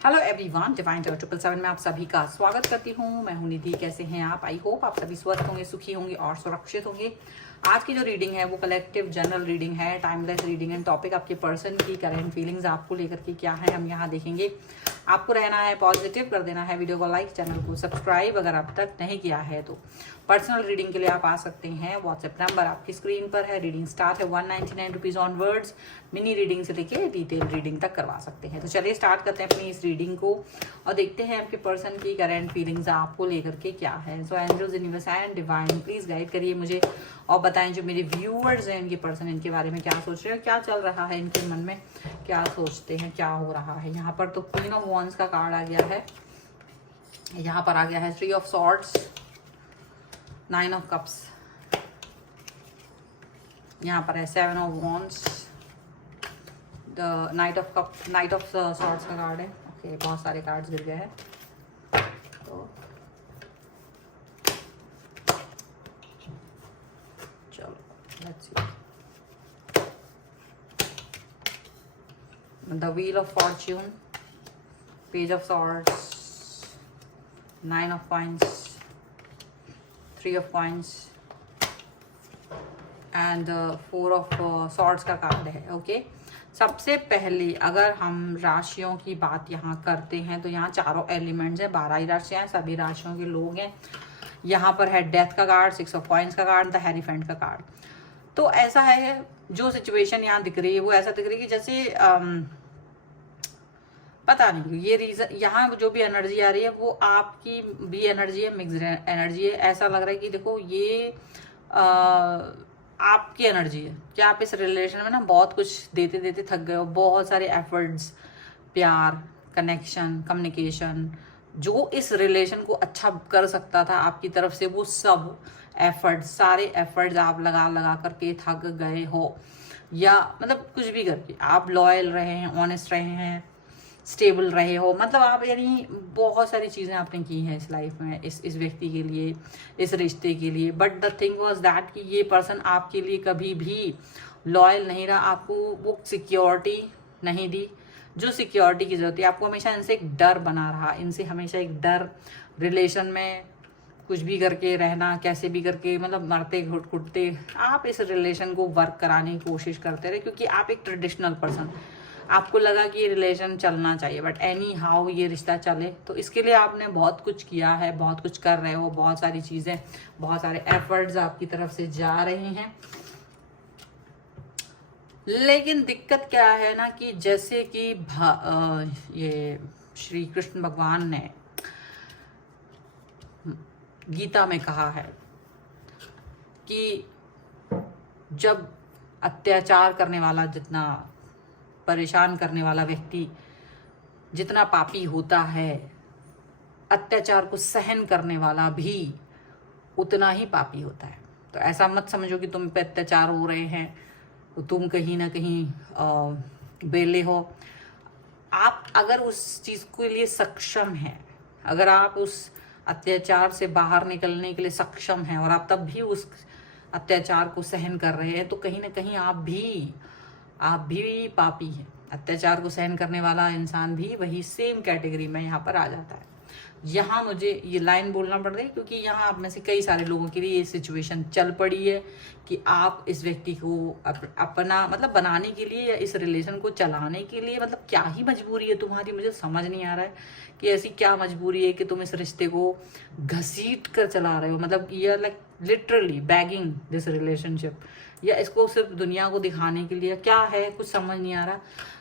Hello everyone, divine tower 777 में आप सभी का स्वागत करती हूँ। मैं हूँ निधि। कैसे हैं आप? आई होप आप सभी स्वस्थ होंगे, सुखी होंगे और सुरक्षित होंगे। आज की जो रीडिंग है वो कलेक्टिव जनरल रीडिंग है, टाइमलेस रीडिंग है। टॉपिक आपके पर्सन की करंट फीलिंग्स आपको लेकर के क्या है हम यहाँ देखेंगे। आपको रहना है पॉजिटिव, कर देना है वीडियो को लाइक, चैनल को सब्सक्राइब अगर अब तक नहीं किया है तो। पर्सनल रीडिंग के लिए आप आ सकते हैं। व्हाट्सएप नंबर आपकी स्क्रीन पर है। रीडिंग स्टार्ट है 199 रुपीज ऑनवर्ड्स। मिनी रीडिंग से लेके डिटेल रीडिंग तक करवा सकते हैं। तो चलिए स्टार्ट करते हैं अपनी इस रीडिंग को और देखते हैं आपके पर्सन की करंट फीलिंग्स आपको लेकर के क्या है। So angels, universe and divine please guide करिए मुझे और बताएं जो मेरे व्यूअर्स हैं इनके पर्सन इनके बारे में क्या सोच रहे हैं, क्या चल रहा है इनके मन में, क्या सोचते हैं, क्या हो रहा है। यहाँ पर तो क्वीन ऑफ वॉन्ड्स का कार्ड आ गया है। यहाँ पर आ गया है 3 ऑफ सॉर्ड्स, 9 ऑफ कप्स। यहाँ पर है 7 of wands, the night of swords का कार्ड है। ओके, बहुत सारे कार्ड्स गिर गए हैं। तो चलो let's see. The wheel of Fortune, page of swords, 9 of coins, 3 of coins and 4 of swords का कार्ड है। ओके, सबसे पहले अगर हम राशियों की बात यहाँ करते हैं तो यहाँ चारों एलिमेंट्स हैं, 12 ही राशियाँ हैं, सभी राशियों के लोग हैं। यहाँ पर है डेथ का कार्ड, 6 ऑफ कॉइंस का कार्ड, द हेरीफेंट का कार्ड। तो ऐसा है, जो सिचुएशन यहाँ दिख रही है वो ऐसा दिख रही है कि जैसे पता नहीं ये रीजन, यहाँ जो भी एनर्जी आ रही है वो आपकी भी एनर्जी है, मिक्स्ड एनर्जी है। ऐसा लग रहा है कि देखो ये आपकी एनर्जी है कि आप इस रिलेशन में ना बहुत कुछ देते देते थक गए हो। बहुत सारे एफर्ट्स, प्यार, कनेक्शन, कम्युनिकेशन, जो इस रिलेशन को अच्छा कर सकता था आपकी तरफ से, वो सब एफर्ट्स, सारे एफर्ट्स आप लगा लगा करके थक गए हो। या मतलब कुछ भी करके आप लॉयल रहे हैं, ऑनेस्ट रहे हैं, स्टेबल रहे हो। मतलब आप यानी बहुत सारी चीज़ें आपने की हैं इस लाइफ में, इस व्यक्ति के लिए, इस रिश्ते के लिए। But the thing was that कि ये पर्सन आपके लिए कभी भी लॉयल नहीं रहा, आपको वो सिक्योरिटी नहीं दी जो सिक्योरिटी की जरूरत है। आपको हमेशा इनसे एक डर बना रहा, इनसे हमेशा एक डर, रिलेशन में कुछ भी करके रहना, कैसे भी करके, मतलब मरते घुटते आप इस रिलेशन को वर्क कराने की कोशिश करते रहे, क्योंकि आप एक ट्रेडिशनल पर्सन, आपको लगा कि ये रिलेशन चलना चाहिए। बट एनी हाउ ये रिश्ता चले, तो इसके लिए आपने बहुत कुछ किया है, बहुत कुछ कर रहे हो, बहुत सारी चीज़ें, बहुत सारे एफर्ट्स आपकी तरफ से जा रहे हैं। लेकिन दिक्कत क्या है ना कि जैसे कि ये श्री कृष्ण भगवान ने गीता में कहा है कि जब अत्याचार करने वाला, जितना परेशान करने वाला व्यक्ति जितना पापी होता है, अत्याचार को सहन करने वाला भी उतना ही पापी होता है। तो ऐसा मत समझो कि तुम पे अत्याचार हो रहे हैं तो तुम कहीं ना कहीं बेले हो। आप अगर उस चीज़ के लिए सक्षम हैं, अगर आप उस अत्याचार से बाहर निकलने के लिए सक्षम हैं और आप तब भी उस अत्याचार को सहन कर रहे हैं, तो कहीं ना कहीं आप भी पापी हैं। अत्याचार को सहन करने वाला इंसान भी वही सेम कैटेगरी में यहाँ पर आ जाता है। यहाँ मुझे ये लाइन बोलना पड़ रही है क्योंकि यहाँ आप में से कई सारे लोगों के लिए ये सिचुएशन चल पड़ी है कि आप इस व्यक्ति को अपना मतलब बनाने के लिए या इस रिलेशन को चलाने के लिए, मतलब क्या ही मजबूरी है तुम्हारी, मुझे समझ नहीं आ रहा है कि ऐसी क्या मजबूरी है कि तुम इस रिश्ते को घसीट कर चला रहे हो। मतलब ये like literally bagging this relationship, या इसको सिर्फ दुनिया को दिखाने के लिए क्या है, कुछ समझ नहीं आ रहा।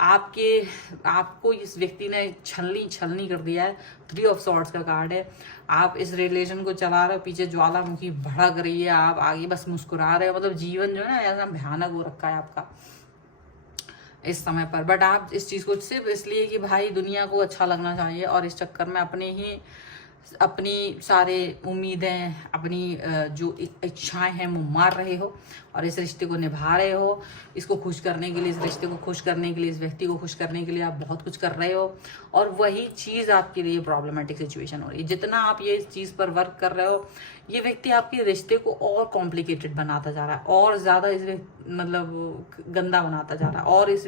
आपको इस व्यक्ति ने छलनी कर दिया है। 3 ऑफ सॉर्ड्स का कार्ड है। आप इस रिलेशन को चला रहे हो, पीछे ज्वालामुखी भड़क रही है, आप आगे बस मुस्कुरा रहे हो। मतलब जीवन जो है ना ऐसा भयानक हो रखा है आपका इस समय पर। बट आप इस चीज़ को सिर्फ इसलिए कि भाई दुनिया को अच्छा लगना चाहिए, और इस चक्कर में अपनी सारे उम्मीदें, अपनी जो इच्छाएं हैं वो मार रहे हो और इस रिश्ते को निभा रहे हो। इसको खुश करने के लिए, इस रिश्ते को खुश करने के लिए, इस व्यक्ति को खुश करने के लिए आप बहुत कुछ कर रहे हो, और वही चीज़ आपके लिए प्रॉब्लमेटिक सिचुएशन हो रही है। जितना आप ये चीज़ पर वर्क कर रहे हो, ये व्यक्ति आपके रिश्ते को और कॉम्प्लिकेटेड बनाता जा रहा है, और ज़्यादा मतलब गंदा बनाता जा रहा है, और इस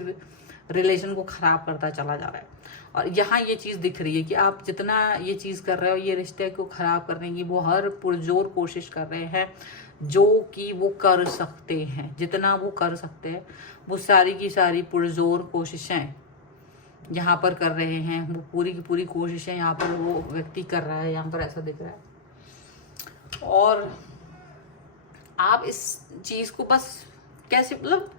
रिलेशन को खराब करता चला जा रहा है। और यहाँ ये चीज़ दिख रही है कि आप जितना ये चीज़ कर रहे हो, ये रिश्ते को ख़राब करने की वो हर पुरजोर कोशिश कर रहे हैं, जो कि वो कर सकते हैं, जितना वो कर सकते हैं वो सारी की सारी पुरजोर कोशिशें यहाँ पर कर रहे हैं। वो पूरी की पूरी कोशिशें यहाँ पर वो व्यक्ति कर रहा है, यहाँ पर ऐसा दिख रहा है। और आप इस चीज़ को बस कैसे, मतलब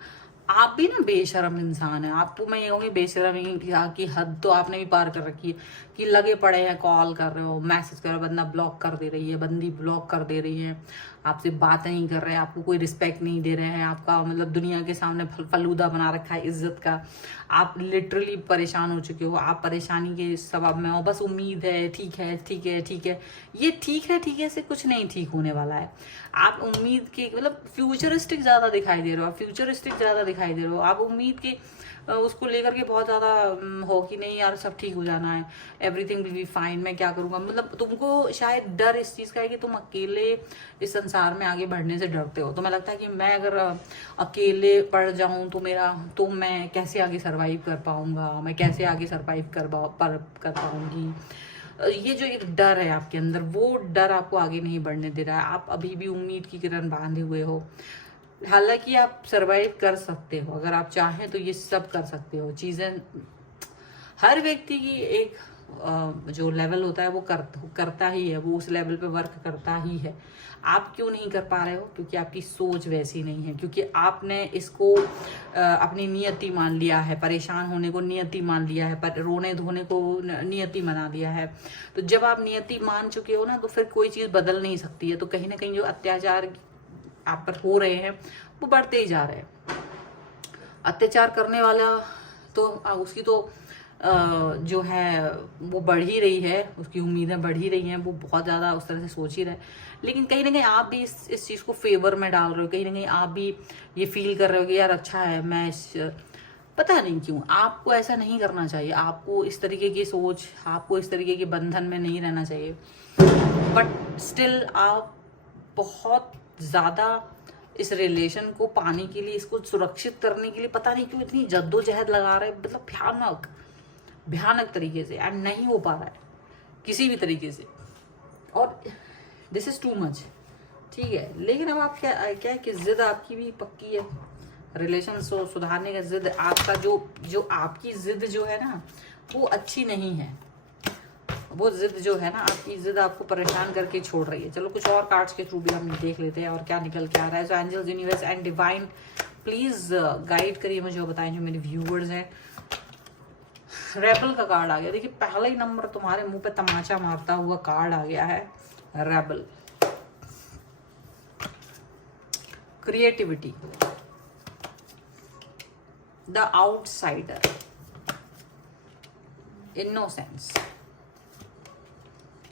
आप भी ना बेशरम इंसान है। आपको मैं ये कहूँगी बेशरमी की हद तो आपने भी पार कर रखी है कि लगे पड़े हैं, कॉल कर रहे हो, मैसेज कर रहे हो, बंदा ब्लॉक कर दे रही है, बंदी ब्लॉक कर दे रही है, आपसे बात नहीं कर रहे हैं, आपको कोई रिस्पेक्ट नहीं दे रहे हैं, आपका मतलब दुनिया के सामने फलूदा बना रखा है इज्जत का। आप लिटरली परेशान हो चुके हो, आप परेशानी के सबब में हो, बस उम्मीद है ठीक है ठीक है ठीक है। ये ठीक है से कुछ नहीं ठीक होने वाला है। आप उम्मीद के मतलब फ्यूचरिस्टिक ज़्यादा दिखाई दे रहे हो, फ्यूचरिस्टिक ज़्यादा दिखाई दे रहे हो, आप उम्मीद के उसको लेकर के बहुत ज़्यादा हो कि नहीं यार सब ठीक हो जाना है, एवरीथिंग विल बी फाइन, मैं क्या करूँगा। मतलब तुमको शायद डर इस चीज़ का है कि तुम अकेले इस संसार में आगे बढ़ने से डरते हो। तुम्हें लगता है कि मैं अगर अकेले पड़ जाऊँ तो मैं कैसे आगे सर्वाइव कर पाऊँगा, मैं कैसे आगे सर्वाइव कर पाऊँगी। ये जो एक डर है आपके अंदर, वो डर आपको आगे नहीं बढ़ने दे रहा है। आप अभी भी उम्मीद की किरण बांधे हुए हो। हालांकि आप सरवाइव कर सकते हो, अगर आप चाहें तो ये सब कर सकते हो चीज़ें। हर व्यक्ति की एक जो लेवल होता है वो करता ही है, वो उस लेवल पे वर्क करता ही है। आप क्यों नहीं कर पा रहे हो? क्योंकि आपकी सोच वैसी नहीं है, क्योंकि आपने इसको अपनी नियति मान लिया है, परेशान होने को नियति मान लिया है, पर रोने धोने को नियति बना दिया है। तो जब आप नियति मान चुके हो ना, तो फिर कोई चीज़ बदल नहीं सकती है। तो कहीं ना कहीं जो अत्याचार आप पर हो रहे हैं वो बढ़ते ही जा रहे हैं। अत्याचार करने वाला तो उसकी तो जो है वो बढ़ ही रही है, उसकी उम्मीदें बढ़ ही रही हैं, वो बहुत ज़्यादा उस तरह से सोच ही रहे हैं। लेकिन कहीं ना कहीं आप भी इस चीज़ को फेवर में डाल रहे हो, कहीं ना कहीं आप भी ये फील कर रहे हो कि यार अच्छा है, मैं पता नहीं क्यों आपको ऐसा नहीं करना चाहिए। आपको इस तरीके की सोच, आपको इस तरीके के बंधन में नहीं रहना चाहिए। बट स्टिल आप बहुत ज़्यादा इस रिलेशन को पाने के लिए, इसको सुरक्षित करने के लिए पता नहीं क्यों इतनी जद्दोजहद लगा रहे हैं, मतलब भयानक तरीके से, एंड नहीं हो पा रहा है किसी भी तरीके से। और दिस इज टू मच, ठीक है। लेकिन अब आप क्या है कि जिद आपकी भी पक्की है, रिलेशन सुधारने का जिद आपका, जो आपकी जिद जो है ना वो अच्छी नहीं है। वो जिद जो है ना, आपकी जिद आपको परेशान करके छोड़ रही है। चलो कुछ और कार्ड्स के थ्रू भी हम देख लेते हैं और क्या निकल के आ रहा है। So angels, universe and divine please guide करिए मुझे, बताएं जो मेरे व्यूवर्स हैं। रेबल का कार्ड आ गया। देखिए पहला ही नंबर तुम्हारे मुंह पे तमाचा मारता हुआ कार्ड आ गया है, rebel. Creativity, the outsider, innocence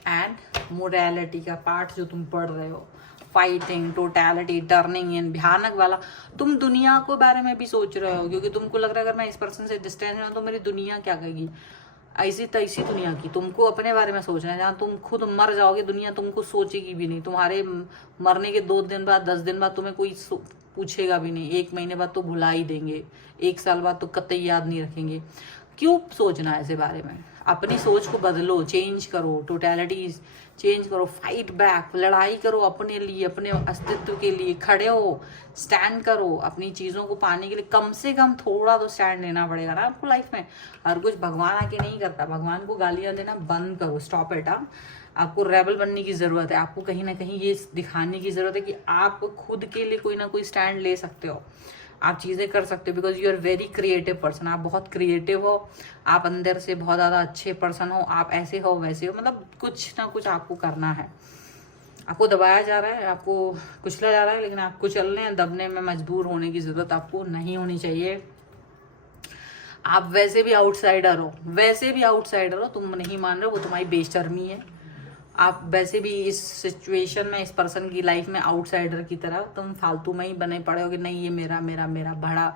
and morality का पार्ट जो तुम पढ़ रहे हो। फाइटिंग, टोटलिटी, टर्निंग इन, भयानक वाला। तुम दुनिया के बारे में भी सोच रहे हो, क्योंकि तुमको लग रहा है अगर मैं इस पर्सन से डिस्टेंस में हूं तो मेरी दुनिया क्या कहेगी। ऐसी तैसी दुनिया की तुमको अपने बारे में सोचना है। जहाँ तुम खुद मर जाओगे दुनिया तुमको सोचेगी भी नहीं। तुम्हारे मरने के 2 दिन बाद, 10 दिन बाद तुम्हें कोई पूछेगा भी नहीं। 1 महीने बाद तो भुला ही देंगे, 1 साल बाद तो कतई याद नहीं रखेंगे। क्यों सोचना है ऐसे बारे में? अपनी सोच को बदलो, चेंज करो, टोटलिटी चेंज करो, फाइट बैक, लड़ाई करो अपने लिए, अपने अस्तित्व के लिए खड़े हो, स्टैंड करो। अपनी चीज़ों को पाने के लिए कम से कम थोड़ा तो स्टैंड लेना पड़ेगा ना आपको लाइफ में। हर कुछ भगवान आके नहीं करता। भगवान को गालियाँ देना बंद करो, स्टॉप इट। आपको रेबल बनने की ज़रूरत है। आपको कहीं ना कहीं ये दिखाने की ज़रूरत है कि आप खुद के लिए कोई ना कोई स्टैंड ले सकते हो, आप चीज़ें कर सकते हो। Because you are very creative person. आप बहुत क्रिएटिव हो, आप अंदर से बहुत ज़्यादा अच्छे पर्सन हो। आप ऐसे हो वैसे हो, मतलब कुछ ना कुछ आपको करना है। आपको दबाया जा रहा है, आपको कुचला जा रहा है, लेकिन आपको चलने दबने में मजबूर होने की ज़रूरत आपको नहीं होनी चाहिए। आप वैसे भी आउटसाइडर हो, तुम नहीं मान रहे हो, वो तुम्हारी बेशर्मी है। आप वैसे भी इस सिचुएशन में, इस पर्सन की लाइफ में आउटसाइडर की तरह तुम फालतू में ही बने पड़े हो कि नहीं ये मेरा मेरा मेरा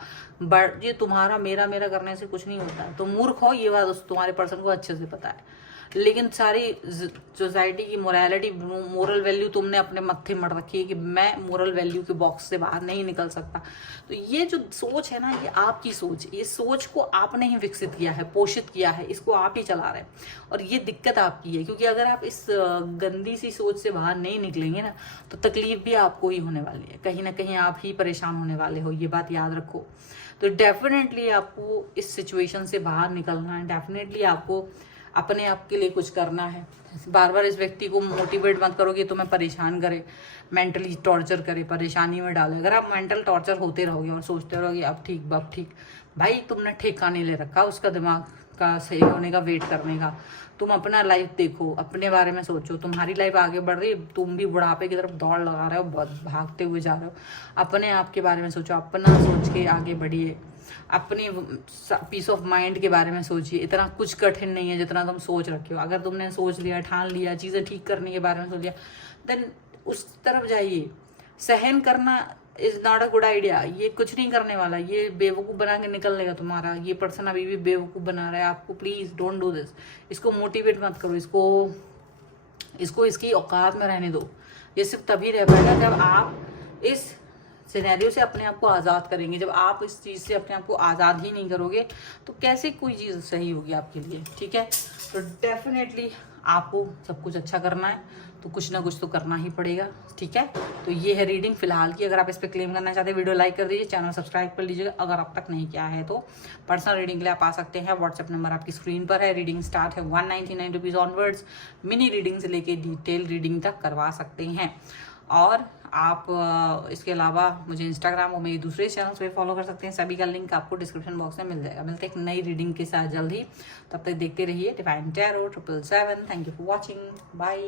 ये तुम्हारा मेरा मेरा करने से कुछ नहीं होता है। तुम मूर्ख हो, ये बात तुम्हारे पर्सन को अच्छे से पता है। लेकिन सारी सोसाइटी की मोरालिटी, मोरल वैल्यू तुमने अपने मत्थे मर रखी है कि मैं मोरल वैल्यू के बॉक्स से बाहर नहीं निकल सकता। तो ये जो सोच है ना, ये आपकी सोच, ये सोच को आपने ही विकसित किया है, पोषित किया है, इसको आप ही चला रहे हैं और ये दिक्कत आपकी है। क्योंकि अगर आप इस गंदी सी सोच से बाहर नहीं निकलेंगे ना, तो तकलीफ भी आपको ही होने वाली है, कहीं ना कहीं आप ही परेशान होने वाले हो, ये बात याद रखो। तो डेफिनेटली आपको इस सिचुएशन से बाहर निकलना है, डेफिनेटली आपको अपने आप के लिए कुछ करना है। बार बार इस व्यक्ति को मोटिवेट मत करो कि तुम्हें परेशान करे, मेंटली टॉर्चर करे, परेशानी में डाले। अगर आप मेंटल टॉर्चर होते रहोगे और सोचते रहोगे अब ठीक, भाई तुमने ठेका नहीं ले रखा उसका दिमाग का सही होने का, वेट करने का। तुम अपना लाइफ देखो, अपने बारे में सोचो, तुम्हारी लाइफ आगे बढ़ रही है, तुम भी बुढ़ापे की तरफ दौड़ लगा रहे हो, भागते हुए जा रहे हो। अपने आप के बारे में सोचो, अपना सोच के आगे बढ़िए, अपनी पीस ऑफ माइंड के बारे में सोचिए। इतना कुछ कठिन नहीं है जितना तुम सोच रखे हो। अगर तुमने सोच लिया, ठान लिया, चीज़ें ठीक करने के बारे में सोच लिया, देन उस तरफ जाइए। सहन करना is not a good idea, ये कुछ नहीं करने वाला, ये बेवकूफ़ बना के निकल लेगा तुम्हारा। ये पर्सन अभी भी बेवकूफ़ बना रहा है आपको। Please don't do this. इसको मोटिवेट मत करो, इसको इसकी औकात में रहने दो। ये सिर्फ तभी रह पाएगा जब आप इस सिनेरियो से अपने आप को आज़ाद करेंगे। जब आप इस चीज़ से अपने आप को आज़ाद ही नहीं करोगे तो कैसे कोई चीज़ सही होगी आपके लिए, ठीक है। तो डेफिनेटली आपको सब कुछ अच्छा करना है तो कुछ ना कुछ तो करना ही पड़ेगा, ठीक है। तो ये है रीडिंग फिलहाल की। अगर आप इस पर क्लेम करना चाहते हैं, वीडियो लाइक कर दीजिए, चैनल सब्सक्राइब कर लीजिएगा अगर अब तक नहीं किया है तो। पर्सनल रीडिंग के लिए आप आ सकते हैं, व्हाट्सएप नंबर आपकी स्क्रीन पर है। रीडिंग स्टार्ट है 199 रुपीज़ ऑनवर्ड्स। मिनी रीडिंग से लेके डिटेल रीडिंग तक करवा सकते हैं। और आप इसके अलावा मुझे इंस्टाग्राम और मेरी दूसरे चैनल्स पे फॉलो कर सकते हैं। सभी का लिंक आपको डिस्क्रिप्शन बॉक्स में मिल जाएगा। मिलते हैं एक नई रीडिंग के साथ जल्द ही। तब तक देखते रहिए divine tarot 777। Thank you for watching, bye.